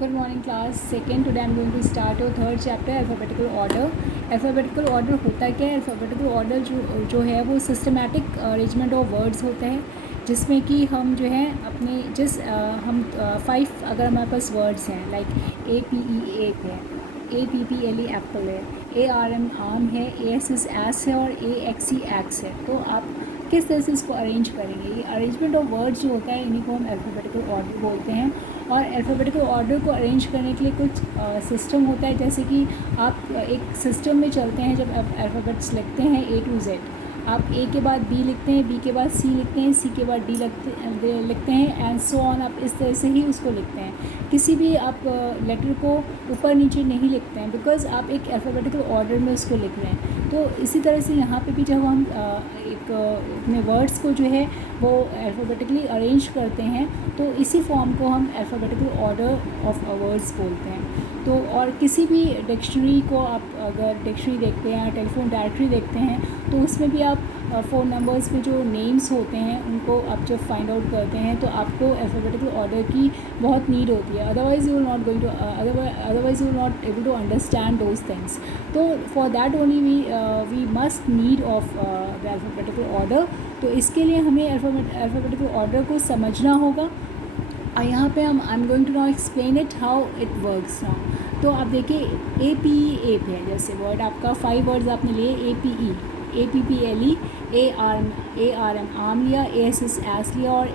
Good morning class. Second, today I am going to start your third chapter, alphabetical order. Alphabetical order होता क्या है? Alphabetical order जो है वो systematic arrangement of words होता है, जिसमें कि हम जो है अपने हम 5 अगर हमारे पास वर्ड्स हैं लाइक APE एप है, APPLE एप्पल है, ARM आम है, ASS एस है और AXE एक्स है. तो आप किस तरह से इसको अरेंज करेंगे? ये अरेंजमेंट ऑफ वर्ड्स जो होता है इन्हीं को हम अल्फ़ाबेटिकल ऑर्डर बोलते हैं. और अल्फ़ाबेटिकल ऑर्डर को अरेंज करने के लिए कुछ सिस्टम होता है, जैसे कि आप एक सिस्टम में चलते हैं. जब आप अल्फ़ाबेट्स लिखते हैं A to Z, आप A के बाद B लिखते हैं, B के बाद C लिखते हैं, C के बाद D लिखते हैं एंड सो ऑन. आप इस तरह से ही उसको लिखते हैं. किसी भी आप लेटर को ऊपर नीचे नहीं लिखते हैं, बिकॉज आप एक अल्फ़ाबेटिकल ऑर्डर में उसको लिख रहे हैं. तो इसी तरह से यहाँ पे भी जब हम एक अपने वर्ड्स को जो है वो अल्फ़ाबेटिकली अरेंज करते हैं, तो इसी फॉर्म को हम अल्फ़ाबेटिकल ऑर्डर ऑफ वर्ड्स बोलते हैं. तो और किसी भी डिक्शनरी को आप अगर डिक्शनरी देखते हैं, टेलीफोन डायरेक्टरी देखते हैं, तो उसमें भी आप फ़ोन नंबर्स में जो नेम्स होते हैं उनको आप जब फाइंड आउट करते हैं तो आपको अल्फ़ाबेटिकल ऑर्डर की बहुत नीड होती है. Otherwise you will not going to otherwise you will not able to understand those things. तो for that only we must need of the alphabetical order. तो इसके लिए हमें अल्फ़ाबेटिकल ऑर्डर को समझना होगा. और यहाँ पे I am going to now explain it how it works now. तो आप देखिए APE एप है, जैसे वर्ड आपका 5 वर्ड्स आपने लिए APE, APPLE, ARM आम लिया, ASS एस लिया और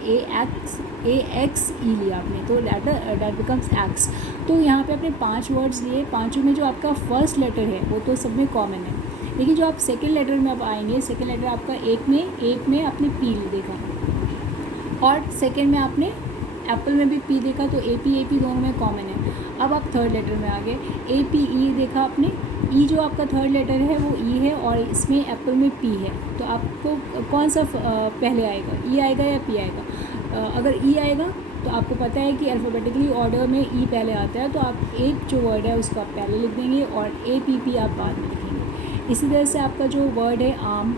AXE लिया आपने, तो दैट बिकम्स एक्स. तो यहाँ पे आपने 5 वर्ड्स लिए. पाँचों में जो आपका फर्स्ट लेटर है वो तो सब में कॉमन है, लेकिन जो आप सेकेंड लेटर में आप आएंगे, सेकेंड लेटर आपका एक में आपने P देखा और सेकेंड में आपने एप्पल में भी P देखा, तो AP दोनों में कॉमन है. अब आप थर्ड लेटर में आ गए, APE देखा आपने, E जो आपका थर्ड लेटर है वो E है और इसमें एप्पल में P है. तो आपको कौन सा पहले आएगा, E आएगा या P आएगा? अगर E आएगा तो आपको पता है कि अल्फ़ाबेटिकली ऑर्डर में E पहले आता है, तो आप एक जो वर्ड है उसको आप पहले लिख देंगे और APP आप बाद में लिखेंगे. इसी तरह से आपका जो वर्ड है आम,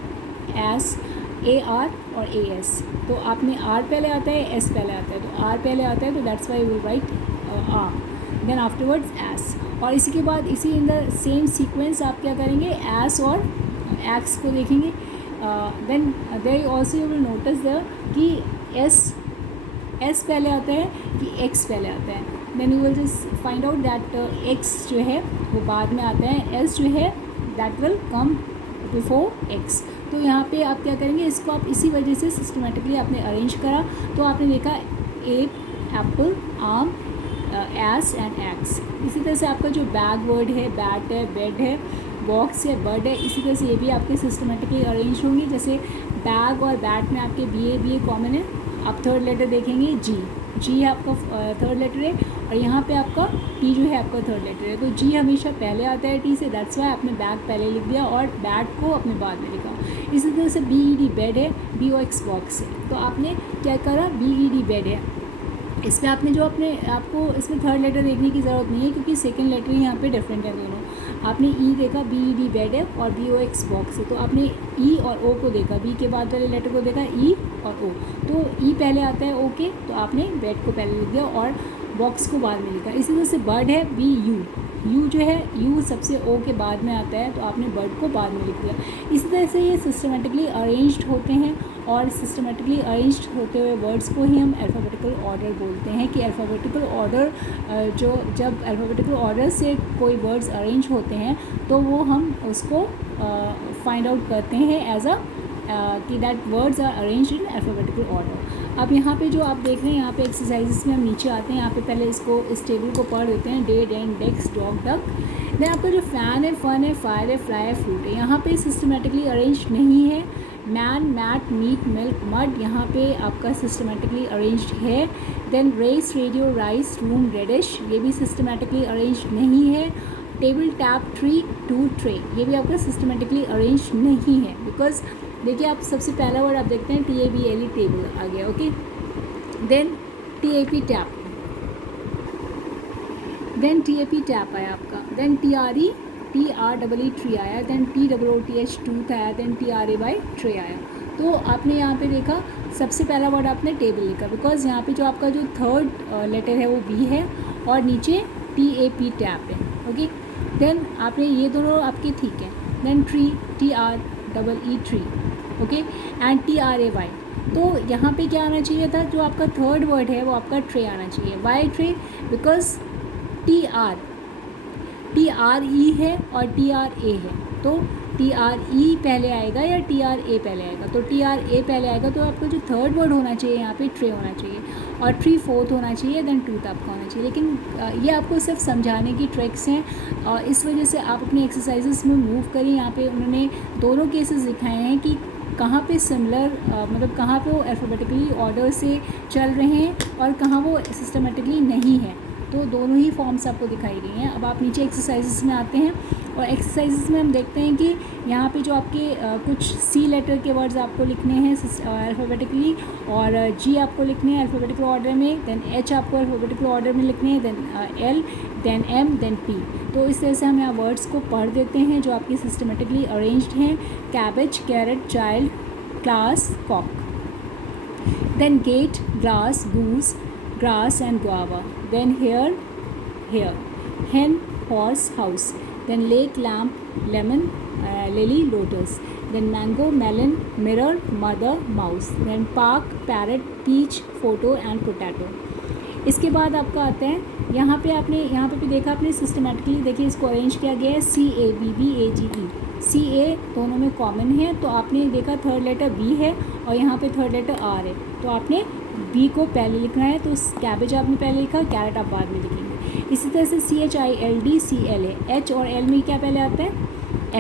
एस, AR और AS, तो आपने R पहले आता है, S पहले आता है. तो R पहले आता है तो दैट्स वाई विल राइट आम, देन आफ्टरवर्ड्स एस. और इसी के बाद इसी इन द सेम सीक्वेंस आप क्या करेंगे, एस और एक्स को देखेंगे. Then there also you will notice the कि एस पहले आता है कि एक्स पहले आता है. Then you will just find out that X जो है वो बाद में आता है, एस जो है that will come before x. तो यहाँ पे आप क्या करेंगे, इसको आप इसी वजह से सिस्टमेटिकली आपने अरेंज करा. तो आपने देखा एप, एप्पल, आम, एस एंड एक्स. इसी तरह से आपका जो बैग वर्ड है, बैट है, बेड है, बॉक्स है, बर्ड है, इसी तरह से ये भी आपके सिस्टमेटिकली अरेंज होंगे. जैसे बैग और बैट में आपके बी ए कॉमन है. आप थर्ड लेटर देखेंगे जी है आपका थर्ड लेटर है, और यहाँ पे आपका टी जो है आपका थर्ड लेटर है. तो जी हमेशा पहले आता है टी से, दैट्स वाई आपने बैग पहले लिख दिया और बैट को अपने बाद में लिखा. इसी तरह से BED बेड है, BOX बॉक्स है. तो आपने क्या करा, BED बेड है, इसमें आपने जो आपको इसमें थर्ड लेटर देखने की ज़रूरत नहीं है, क्योंकि सेकंड लेटर यहाँ पे डिफरेंट है दोनों. आपने E देखा, BED बेड है और BOX बॉक्स है. तो आपने E और O को देखा, B के बाद वाले लेटर को देखा, E और O. तो E पहले आता है O के, तो आपने बेड को पहले लिख दिया और बॉक्स को बाद में लिखा. इसी तरह से बर्ड है, यू जो है यू सबसे O के बाद में आता है, तो आपने बर्ड को बाद में लिख दिया. इसी तरह से ये सिस्टमेटिकली अरेंज्ड होते हैं, और सिस्टमेटिकली अरेंज्ड होते हुए वर्ड्स को ही हम अल्फ़ाबेटिकल ऑर्डर बोलते हैं. कि अल्फ़ाबेटिकल ऑर्डर जब अल्फ़ाबेटिकल ऑर्डर से कोई वर्ड्स अरेंज होते हैं तो वो हम उसको फाइंड आउट करते हैं एज कि that words are arranged in alphabetical order. अब यहाँ पे जो आप देख रहे हैं, यहाँ पे एक्सरसाइजेस में हम नीचे आते हैं. यहाँ पे पहले इस टेबल को पढ़ देते हैं. डे, डेन, डेक्स, डॉग, डक. देन आपका जो फ़ैन है, फन है, फायर है, फ्लाई है, फ्रूट है, यहाँ पे सिस्टमेटिकली अरेंज नहीं है. Man, mat, meat, milk, mud, यहाँ पे आपका सिस्टमेटिकली अरेंज्ड है. Then race, radio, rice, room, radish, ये भी सिस्टमेटिकली अरेंज्ड नहीं है. Table, tap, tree, two, tray, ये भी आपका सिस्टमेटिकली अरेंज्ड नहीं है. बिकॉज देखिए, आप सबसे पहला वर्ड आप देखते हैं TABLE, टेबल आ गया. Okay, then TAP, tap, then TAP tap आया आपका. देन TRE, ट्री आया. देन TOOTH टूथ आया. देन TRAY ट्रे आया. तो आपने यहाँ पे देखा सबसे पहला वर्ड आपने टेबल लिखा, बिकॉज यहाँ पे जो आपका जो थर्ड लेटर है वो B है और नीचे TAP टैप है, ओके। देन आपने ये दोनों आपके ठीक है। Then tree, TREE tree, okay, and TRAY। तो यहाँ पे क्या आना चाहिए था, जो आपका थर्ड वर्ड है वो आपका ट्रे आना चाहिए। Y tray? बिकॉज TRE है और TRA है, तो TRE पहले आएगा या TRA पहले आएगा? तो TRA पहले आएगा, तो आपका जो थर्ड वर्ड होना चाहिए यहाँ पे ट्रे होना चाहिए, और ट्री फोर्थ होना चाहिए, देन टूथ आपका होना चाहिए। लेकिन ये आपको सिर्फ समझाने की ट्रिक्स हैं, इस वजह से आप अपनी एक्सरसाइजेस में मूव करें। यहाँ पे उन्होंने दोनों केसेस दिखाए हैं कि कहाँ पे सिमिलर मतलब कहाँ पे वो अल्फ़ाबेटिकली ऑर्डर से चल रहे हैं और कहाँ वो सिस्टमेटिकली नहीं है। तो दोनों ही फॉर्म्स आपको दिखाई गई हैं। अब आप नीचे एक्सरसाइजेस में आते हैं, और एक्सरसाइजेस में हम देखते हैं कि यहाँ पे जो आपके कुछ C लेटर के वर्ड्स आपको लिखने हैं अल्फ़ाबेटिकली, और G आपको लिखने हैं अल्फ़ाबेटिकल ऑर्डर में, देन H आपको अल्फ़ाबेटिकल ऑर्डर में लिखने हैं, then L, then M, then P। तो इस तरह से हम यहाँ वर्ड्स को पढ़ देते हैं जो आपकी सिस्टमेटिकली अरेंज्ड हैं। Cabbage, carrot, child, class, cock. Then gate, glass, goose, grass and guava. Then here, hen, horse, house. Then lake, lamp, lemon, lily, lotus. Then mango, melon, mirror, mother, mouse. Then park, parrot, peach, photo and potato. इसके बाद आपका आता है यहाँ पे, आपने यहाँ पे भी देखा आपने सिस्टमेटिकली, देखिए इसको अरेंज किया गया है CABBAGE। CA दोनों में कॉमन है, तो आपने देखा थर्ड लेटर B है और यहाँ पे थर्ड लेटर R है, तो आपने B को पहले लिखना है, तो कैबेज आपने पहले लिखा, कैरेट आप बाद में लिखेंगे। इसी तरह से CHILD CL है, H और L में क्या पहले आता है?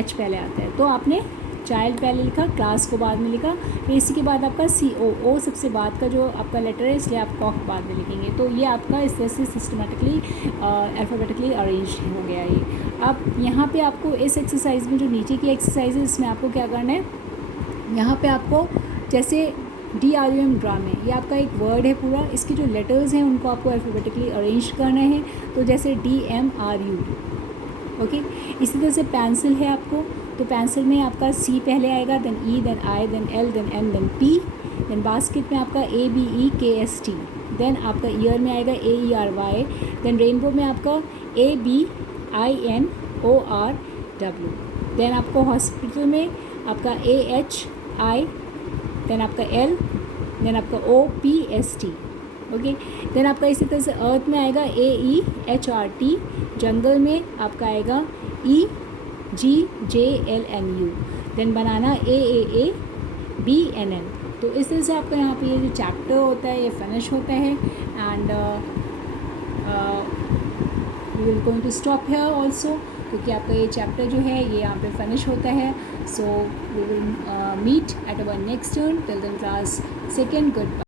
H पहले आता है, तो आपने चाइल्ड पहले लिखा, क्लास को बाद में लिखा, फिर इसी के बाद आपका COO सबसे बाद का जो आपका लेटर है, इसलिए आप कॉक बाद में लिखेंगे। तो ये आपका इस तरह से सिस्टमेटिकली अल्फ़ाबेटिकली अरेंज हो गया ये। अब यहाँ पे आपको इस एक्सरसाइज में, जो नीचे की एक्सरसाइज है, इसमें आपको क्या करना है, यहाँ पे आपको जैसे DRUM ड्राम है, ये आपका एक वर्ड है पूरा, इसके जो लेटर्स हैं उनको आपको अल्फ़ाबेटिकली अरेंज करना है। तो जैसे DMRU, ओके। इसी तरह से पेंसिल है आपको, तो पेंसिल में आपका C पहले आएगा, then E, then I, then L, then N, then P। Then basket में आपका ABEKST। देन आपका ईयर में आएगा AERY। देन रेनबो में आपका ABINORW। देन आपको हॉस्पिटल में आपका AHI, देन आपका L, देन आपका OPST, ओके। देन आपका इसी तरह से अर्थ में आएगा AEHRT। जंगल में आपका आएगा EGJLNU। देन बनाना AAABNN। तो इस तरह से आपका यहाँ पे ये जो चैप्टर होता है ये फिनिश होता है, and we will going to stop here also, क्योंकि आपका ये चैप्टर जो है ये यहाँ पे फिनिश होता है। So we will meet at our next turn. Till then class second, good bye.